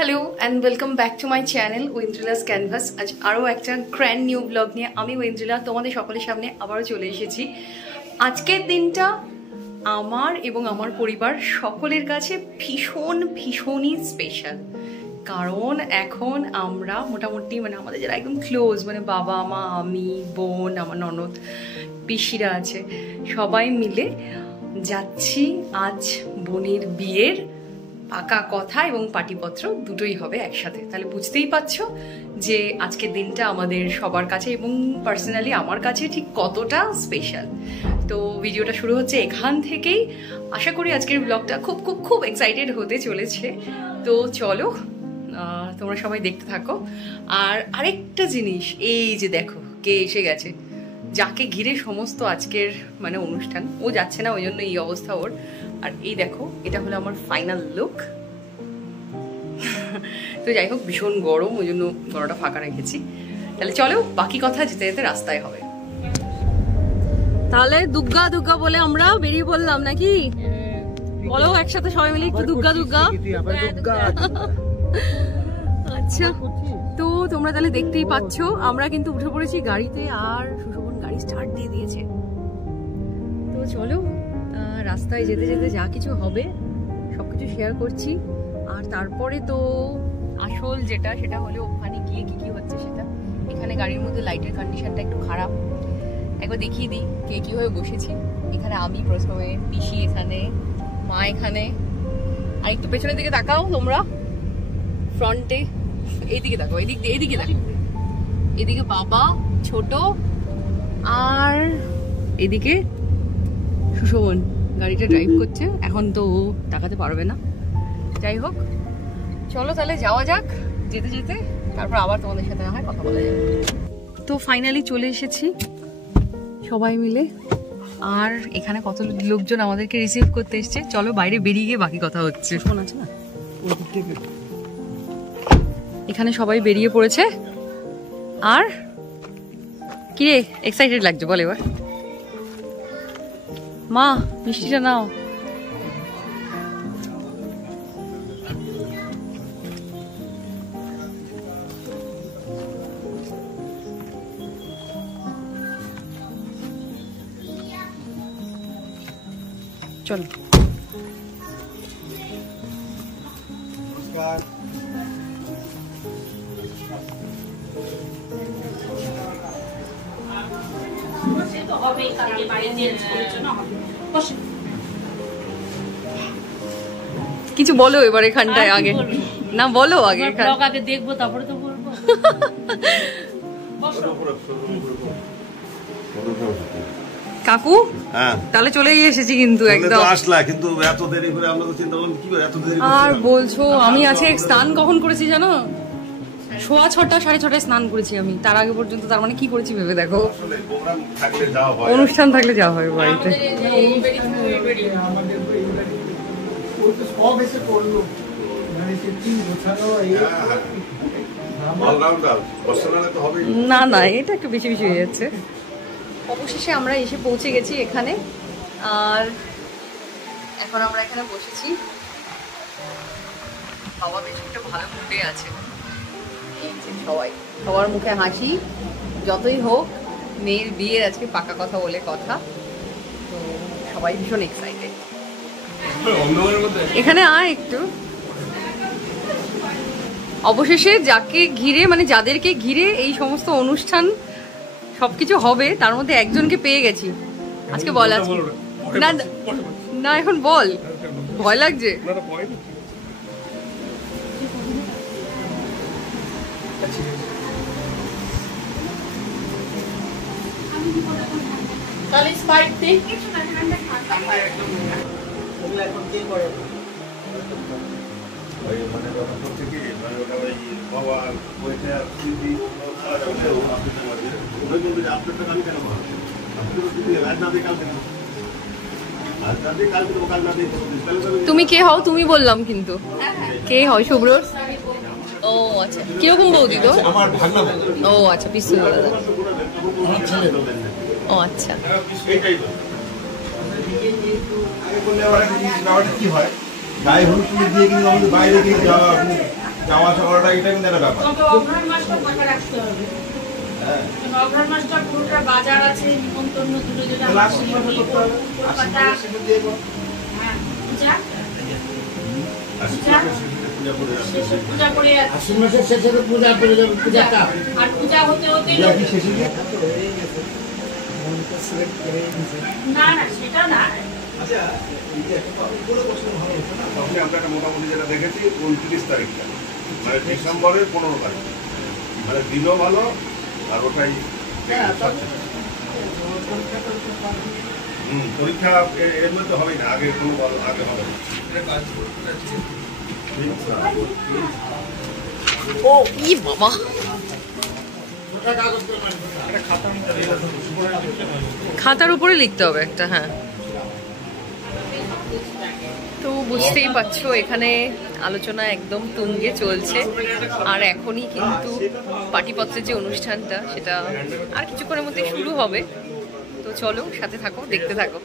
Hello and welcome back to my channel Oindrila's canvas. আজ আরও একটা গ্র্যান্ড নিউ ব্লগ নিয়ে আমি ওয়েন্দ্রিলা তোমাদের সকলের সামনে আবারও চলে এসেছি। আজকের দিনটা আমার এবং আমার পরিবার সকলের কাছে ভীষণই স্পেশাল, কারণ এখন আমরা মোটামুটি আমাদের যারা একদম ক্লোজ বাবা মা আমি বোন আমার ননদ পিসিরা আছে সবাই মিলে যাচ্ছি আজ বোনের বিয়ের পাকা কথা এবং পাটিপত্র দুটোই হবে একসাথে। তাহলে বুঝতেই পারছো যে আজকের দিনটা আমাদের সবার কাছে এবং পার্সোনালি আমার কাছে ঠিক কতটা স্পেশাল। তো ভিডিওটা শুরু হচ্ছে এখান থেকেই। আশা করি আজকের ব্লগটা খুব এক্সাইটেড হতে চলেছে। তো চলো তোমরা সবাই দেখতে থাকো। আর আরেকটা জিনিস, এই যে দেখো কে এসে গেছে, যাকে ঘিরে সমস্ত আজকের অনুষ্ঠান। ও যাচ্ছে না, ওই জন্য এই অবস্থা ওর। আর এই দেখো, এটা হলো আমার ফাইনাল লুক। তো যাই হোক, ভীষণ গরম, ওই জন্য গলাটা ফাঁকা রেখেছি। তাহলে চলো বাকি কথা যেতে যেতে রাস্তায় হবে। তাহলে দুগ্গা দুগ্গা বলে আমরা বেরিয়ে পড়লাম নাকি? বলো একসাথে সবাই মিলে একটু দুগ্গা দুগ্গা। আচ্ছা, তো তোমরা তাহলে দেখতেই পাচ্ছ আমরা কিন্তু উঠে পড়েছি গাড়িতে, আর সুশোভন গাড়ি স্টার্ট দিয়ে দিয়েছে। তো চলো রাস্তায় যেতে যেতে যা কিছু হবে সবকিছু শেয়ার করছি। আর তারপরে তো আসল যেটা, সেটা হলো ওখানে গিয়ে কি হচ্ছে সেটা। এখানে গাড়ির মধ্যে লাইটের কন্ডিশনটা একটু খারাপ, একবার দেখিয়ে দিই কে কিভাবে বসেছি। এখানে আমি প্রথমে, পিসি এখানে, মা এখানে। আর একটু পেছনের দিকে তাকাও তোমরা, ফ্রন্টে এইদিকে দেখো, এইদিকে দেখো, এদিকে বাবা ছোট, আর এদিকে সুশোভন গাড়িটা ড্রাইভ করছে। এখন তো ও তাকাতে পারবে না। যাই হোক, চলো তাহলে যাওয়া যাক। যেতে যেতে তারপর আবার তোমাদের সাথে না হয় কথা বলা যাবে। তো ফাইনালি চলে এসেছি সবাই মিলে। আর এখানে কত লোকজন আমাদেরকে রিসিভ করতে এসছে। চলো বাইরে বেরিয়ে গিয়ে বাকি কথা হচ্ছে। শোন আছে না, এখানে সবাই বেরিয়ে পড়েছে। আর কি রে, এক্সাইটেড লাগছে বল এবার? মা মিষ্টিটা নাও। চলো কিছু বলো এবার এখানটায়। আগে না বলো, আগে দেখবো তারপরে তো বলবো। কাকু তাহলে চলেই এসেছি কিন্তু একদম আসলা, কিন্তু এত দেরি করে আমরা তো চিন্তা করলাম কি এত দেরি আর বলছো। আমি আছে স্নান কখন করেছি জানো? 6:30 6:30 স্নান করেছি আমি। তার আগে পর্যন্ত তার মানে কি করেছি ভেবে দেখো। অনুষ্ঠান থাকলে যাওয়া হয় বাড়িতে। না না, এটা একটু বেশি হয়ে যাচ্ছে। অবশেষে আমরা এসে পৌঁছে গেছি এখানে। আর এখন আমরা এখানে বসেছি। বাবা বেশ একটা ভালো মুডে আছে। সবার মুখে হাসি। যতই হোক মেয়ের বিয়ের আজকে পাকা কথা বলে কথা। তো সবাই ভীষণ এক্সাইটেড। এখানে আয় একটু। অবশেষে যাকে ঘিরে যাদেরকে ঘিরে এই সমস্ত অনুষ্ঠান সবকিছু হবে, তার মধ্যে একজনকে পেয়ে গেছি আজকে। বল আজকে না না, এখন বল, ভয় লাগছে। তুমি কে হও? তুমি বললাম কিন্তু কে হয়? শুভ্র। ও আচ্ছা, কিরকম বৌদি তো? ও আচ্ছা, পিস্তল। ও আচ্ছা, কি হয় গায়ে হলুদ দিয়ে কিন্তু আমাদের বাইরে গিয়ে যাওয়া যাওয়া আসা এটা কিন্তু একটা ব্যাপার। তবে অঘ্রাণ মাসটা ফাঁকা রাখতে হবে। হ্যাঁ, অঘ্রাণ মাসটা পুরোটা বাজার আছে, নিমন্ত্রণ দূরে দূরে আশ্বিন মাসে করতে হবে। আশ্বিন মাসে সেটা দিয়ে দাও। হ্যাঁ, পূজা পূজা করে আশ্বিন মাসের শেষে পূজা করে যাবে, পূজাটা আর পূজা হতে হতে শেষে গিয়ে না না সেটা না। আচ্ছা, তখন আমরা একটা মোটামুটি যেটা দেখেছি 29 তারিখটা, মানে ডিসেম্বরের 15 তারিখ, মানে দিনও ভালো আর ওটাই পরীক্ষা এর মধ্যে হবে না, আগে কোনো আগে হবে না। ও ই বাবা, খাতার উপরে লিখতে হবে একটা। হ্যাঁ, তো বুঝতেই পারছো এখানে আলোচনা একদম তুঙ্গে চলছে। আর এখনই কিন্তু পাটিপত্রের যে অনুষ্ঠানটা সেটা আর কিছুক্ষণের মধ্যে শুরু হবে। তো চলো সাথে থাকো, দেখতে থাকো।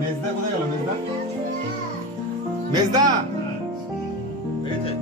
মেজদা কোথায় গেল? মেজদা মেজদা পেয়েছে?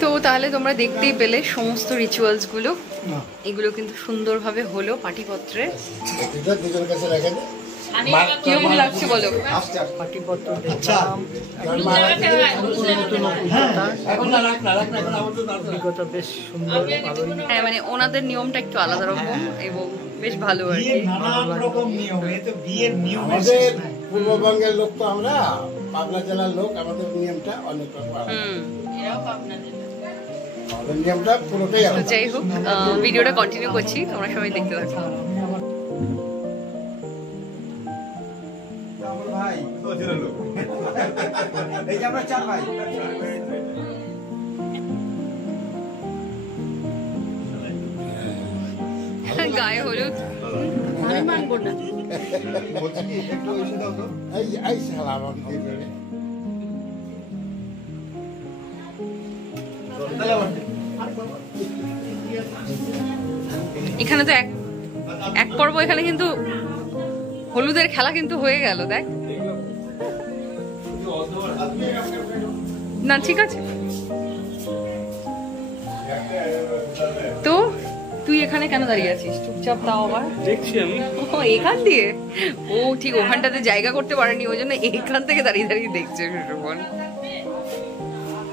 তো তাহলে তোমরা দেখতেই পেলে সমস্ত রিচুয়ালস গুলো, এগুলো কিন্তু সুন্দরভাবে হলো পাটিপত্রে। কিরকম লাগছে বলো? হ্যাঁ, মানে ওনাদের নিয়মটা একটু আলাদা রকম এবং বেশ ভালো আর কি। পূর্ববঙ্গের লোক তো আমরা, পাবনা জেলার লোক, আমাদের নিয়মটা অনেক রকম। নিয়মটা পুরোটাই আলাদা। যাই হোক, ভিডিওটা কন্টিনিউ করছি, তোমরা সবাই দেখতে থাকো। ভাই এই যে আমরা চার ভাই। গায়ে হলুদ। আমি মানবো না। এই শালা আমার দিবে। এখানে তো এক পর্ব এখানে কিন্তু হলুদের খেলা কিন্তু হয়ে গেল, দেখ না। ঠিক আছে, তো তুই এখানে কেন দাঁড়িয়ে আছিস? চুপচাপ তাও আবার দেখছি আমি। এখান দিয়ে ও ঠিক ওখানটাতে জায়গা করতে পারেনি, ওই জন্য এখান থেকে দাঁড়িয়ে দাঁড়িয়ে দেখছে সুশোভন।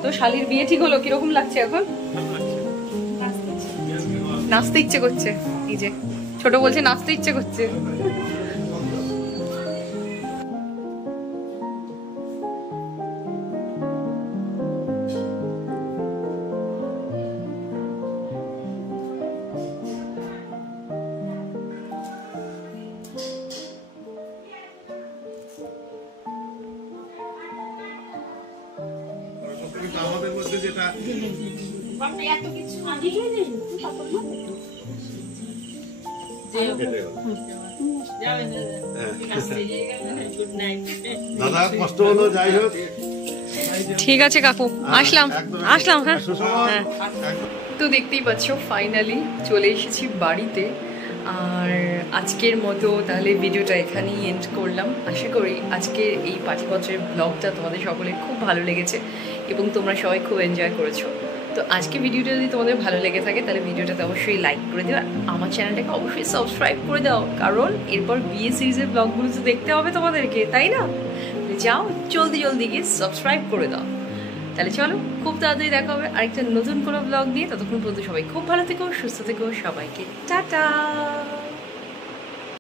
তো শালির বিয়ে ঠিক হলো, কিরকম লাগছে এখন? নাচতে ইচ্ছে করছে, এই যে ছোট বলছে নাচতে ইচ্ছে করছে। আমাদের মধ্যে যেটা এত কিছু দিয়ে দিই দাদা কষ্ট হলো, যাই হোক। ঠিক আছে কাকু, আসলাম আসলাম। হ্যাঁ সুষমা, তো দেখতেই পাচ্ছ ফাইনালি চলে এসেছি বাড়িতে। আর আজকের মতো তাহলে ভিডিওটা এখানেই এন্ড করলাম। আশা করি আজকের এই পাঁচবছরের ব্লগটা তোমাদের সকলের খুব ভালো লেগেছে এবং তোমরা সবাই খুব এনজয় করেছো। তো আজকে ভিডিওটা যদি তোমাদের ভালো লেগে থাকে তাহলে ভিডিওটাতে অবশ্যই লাইক করে দিও, আর আমার চ্যানেলটাকে অবশ্যই সাবস্ক্রাইব করে দাও, কারণ এরপর বিয়ে সিরিজের ব্লগগুলো তো দেখতে হবে তোমাদেরকে, তাই না? যাও জলদি জলদি গিয়ে সাবস্ক্রাইব করে দাও। তাহলে চলো, খুব তাড়াতাড়ি দেখা হবে আরেকটা নতুন কোনো ব্লগ নিয়ে। ততক্ষণ পর্যন্ত সবাই খুব ভালো থেকো, সুস্থ থেকো, সবাইকে টাটা।